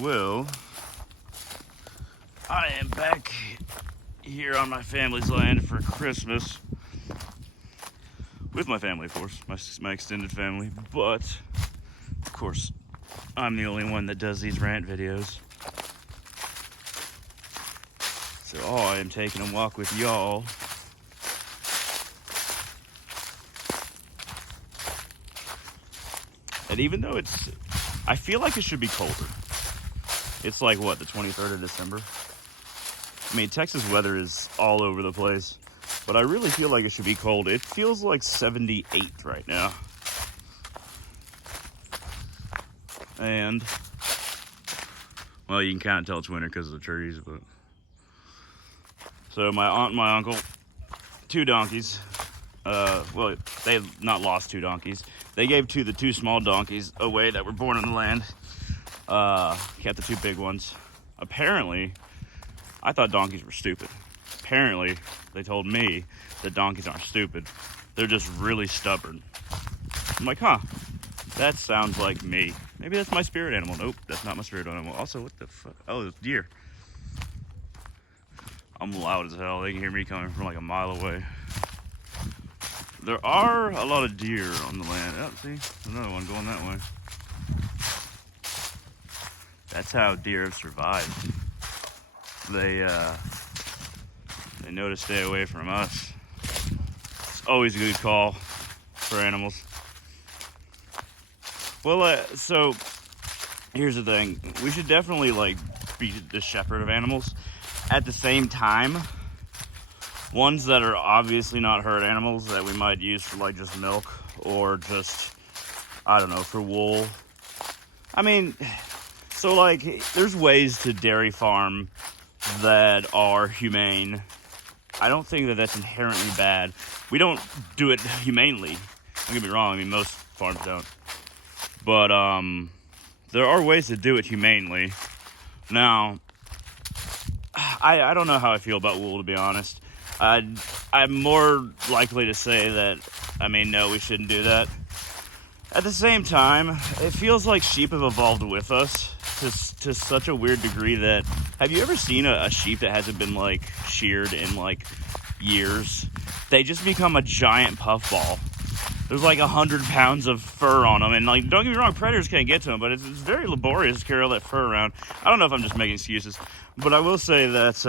Well, I am back here on my family's land for Christmas. With my family, of course, my extended family. But, of course, I'm the only one that does these rant videos. So I am taking a walk with y'all. And even though I feel like it should be colder. It's like, what, the 23rd of December? I mean, Texas weather is all over the place. But I really feel like it should be cold. It feels like 78 right now. And, well, you can kind of tell it's winter because of the trees, but... So my aunt and my uncle, 2 donkeys. Well, they have not lost 2 donkeys. They gave the 2 small donkeys away that were born on the land. Kept the 2 big ones. Apparently, I thought donkeys were stupid. Apparently, they told me that donkeys aren't stupid. They're just really stubborn. I'm like, huh, that sounds like me. Maybe that's my spirit animal. Nope, that's not my spirit animal. Also, what the fuck? Oh, it's deer. I'm loud as hell. They can hear me coming from like a mile away. There are a lot of deer on the land. Oh, see, another one going that way. That's how deer have survived. They know to stay away from us. It's always a good call for animals. Well, so here's the thing. We should definitely like be the shepherd of animals. At the same time, ones that are obviously not herd animals that we might use for like just milk or just, I don't know, for wool. I mean, so like there's ways to dairy farm that are humane. I don't think that that's inherently bad. We don't do it humanely. Don't get me wrong. I mean, most farms don't. But there are ways to do it humanely. Now, I don't know how I feel about wool, to be honest. I'm more likely to say that, I mean, no, we shouldn't do that. At the same time, it feels like sheep have evolved with us to such a weird degree that... Have you ever seen a sheep that hasn't been, like, sheared in, like, years? They just become a giant puffball. There's, like, 100 pounds of fur on them. And, like, don't get me wrong, predators can't get to them, but it's very laborious to carry all that fur around. I don't know if I'm just making excuses. But I will say that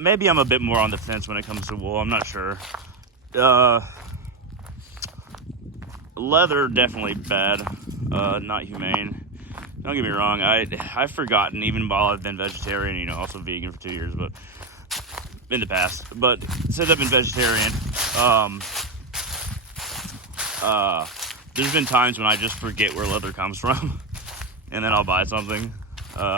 maybe I'm a bit more on the fence when it comes to wool. I'm not sure. Leather, definitely bad. Not humane. Don't get me wrong. I've forgotten, even while I've been vegetarian, you know, also vegan for 2 years, but in the past. But since I've been vegetarian, there's been times when I just forget where leather comes from, and then I'll buy something,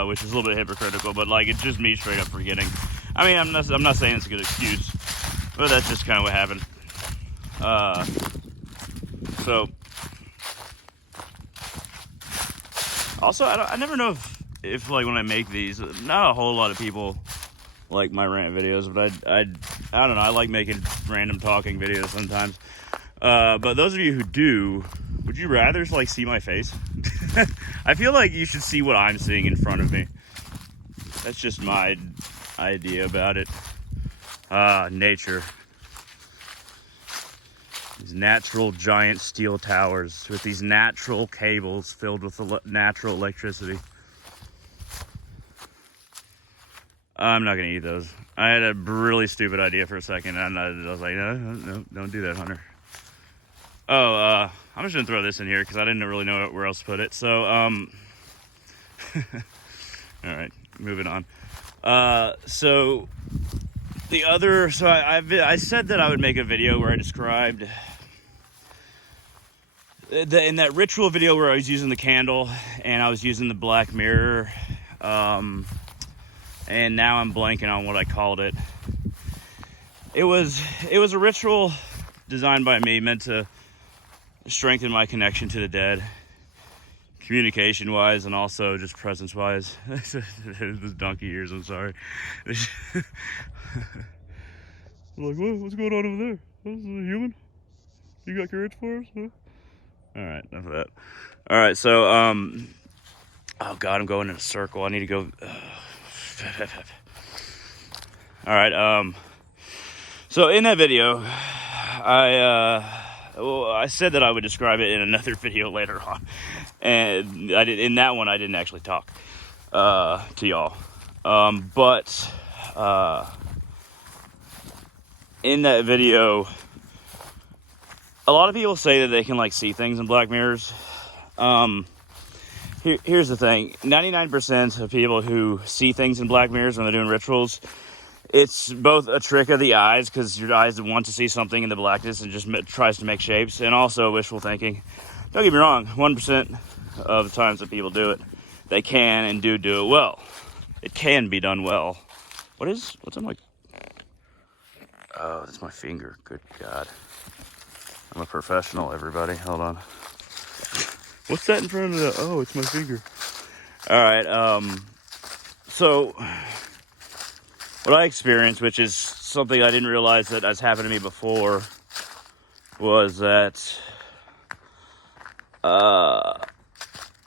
which is a little bit hypocritical, but like it's just me straight up forgetting. I mean, I'm not saying it's a good excuse, but that's just kind of what happened. So, also, I never know if like when I make these, not a whole lot of people like my rant videos, but I don't know, I like making random talking videos sometimes. But those of you who do, would you rather like see my face? I feel like you should see what I'm seeing in front of me. That's just my idea about it. Nature. These natural giant steel towers with these natural cables filled with natural electricity. I'm not gonna eat those. I had a really stupid idea for a second, and I was like, no, don't do that, Hunter. Oh, I'm just gonna throw this in here because I didn't really know where else to put it. So, all right, moving on. So I said that I would make a video where I described in that ritual video where I was using the candle and I was using the black mirror, and now I'm blanking on what I called it. It was a ritual designed by me, meant to strengthen my connection to the dead, communication wise and also just presence wise. This donkey ears, I'm sorry. I'm like, what's going on over there? This is a human? You got courage for us? Huh? All right, enough of that. All right, so Oh God, I'm going in a circle. I need to go. All right. So in that video, I said that I would describe it in another video later on, and I did. In that one, I didn't actually talk to y'all, but in that video, a lot of people say that they can like see things in black mirrors. Here's the thing: 99% of people who see things in black mirrors when they're doing rituals, it's both a trick of the eyes, because your eyes want to see something in the blackness and just tries to make shapes, and also wishful thinking. Don't get me wrong, 1% of the times that people do it, they can and do it well. It can be done well. What's on my... Oh, that's my finger. Good God. I'm a professional, everybody. Hold on. What's that in front of the... Oh, it's my finger. All right, so... What I experienced, which is something I didn't realize that has happened to me before, was that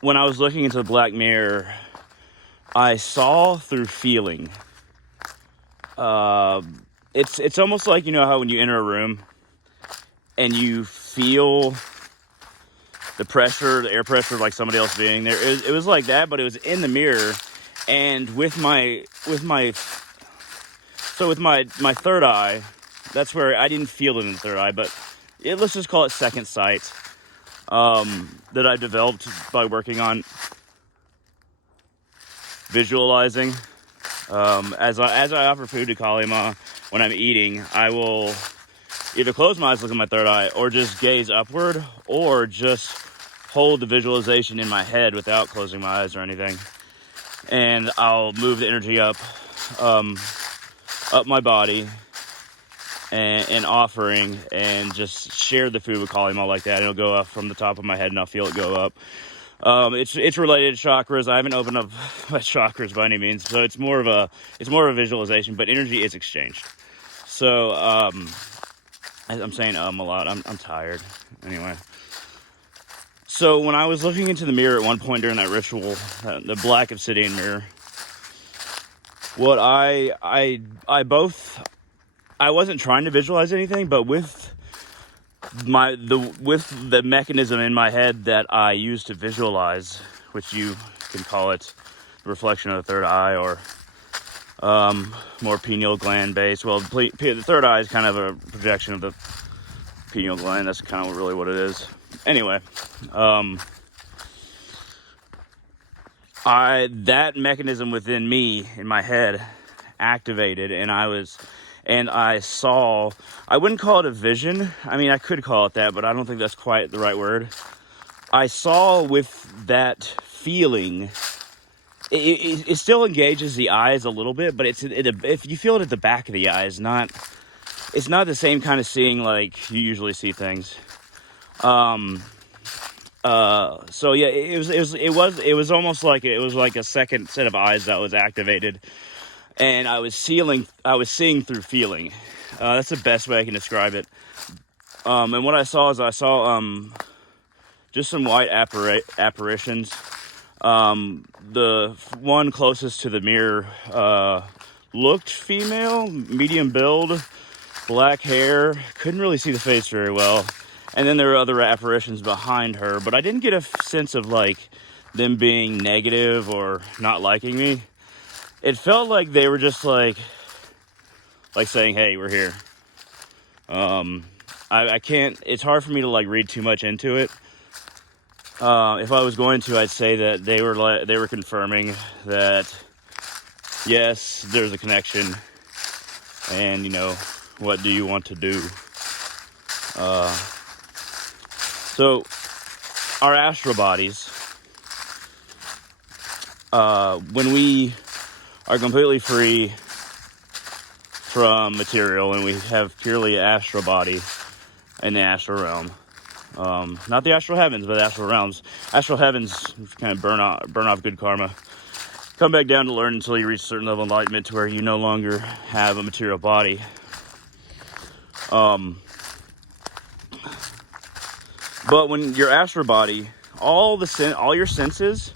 when I was looking into the black mirror, I saw through feeling. It's almost like, you know how when you enter a room and you feel the pressure, the air pressure of like somebody else being there. It was like that, but it was in the mirror, and with my third eye, that's where I didn't feel it in the third eye, but let's just call it second sight, that I developed by working on visualizing. As I offer food to Kalima, when I'm eating, I will either close my eyes, look at my third eye, or just gaze upward, or just hold the visualization in my head without closing my eyes or anything. And I'll move the energy up my body and offering, and just share the food with Kalima like that. It'll go up from the top of my head, and I'll feel it go up. It's related to chakras. I haven't opened up my chakras by any means, so it's more of a visualization, but energy is exchanged. So I'm saying a lot. I'm tired. Anyway. So when I was looking into the mirror at one point during that ritual, the black obsidian mirror, what I wasn't trying to visualize anything, but with the mechanism in my head that I use to visualize, which you can call it the reflection of the third eye, or more pineal gland based. Well, the third eye is kind of a projection of the pineal gland. That's kind of really what it is. Anyway, that mechanism within me, in my head, activated, and I saw, I wouldn't call it a vision. I mean, I could call it that, but I don't think that's quite the right word. I saw with that feeling, it still engages the eyes a little bit, but if you feel it at the back of the eye, it's not the same kind of seeing like you usually see things. So yeah, it was almost like it was like a second set of eyes that was activated, and I was seeing through feeling. That's the best way I can describe it. And what I saw just some white apparitions. The one closest to the mirror looked female, medium build, black hair. Couldn't really see the face very well. And then there were other apparitions behind her, but I didn't get a sense of like them being negative or not liking me. It felt like they were just like saying, "Hey, we're here." I can't. It's hard for me to like read too much into it. If I was going to, I'd say that they were confirming that yes, there's a connection, and you know, what do you want to do? So, our astral bodies, when we are completely free from material and we have purely astral body in the astral realm, not the astral heavens, but the astral realms. Astral heavens kind of burn off good karma. Come back down to learn until you reach a certain level of enlightenment to where you no longer have a material body. But when your astral body, all your senses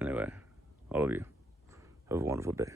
Anyway, all of you, have a wonderful day.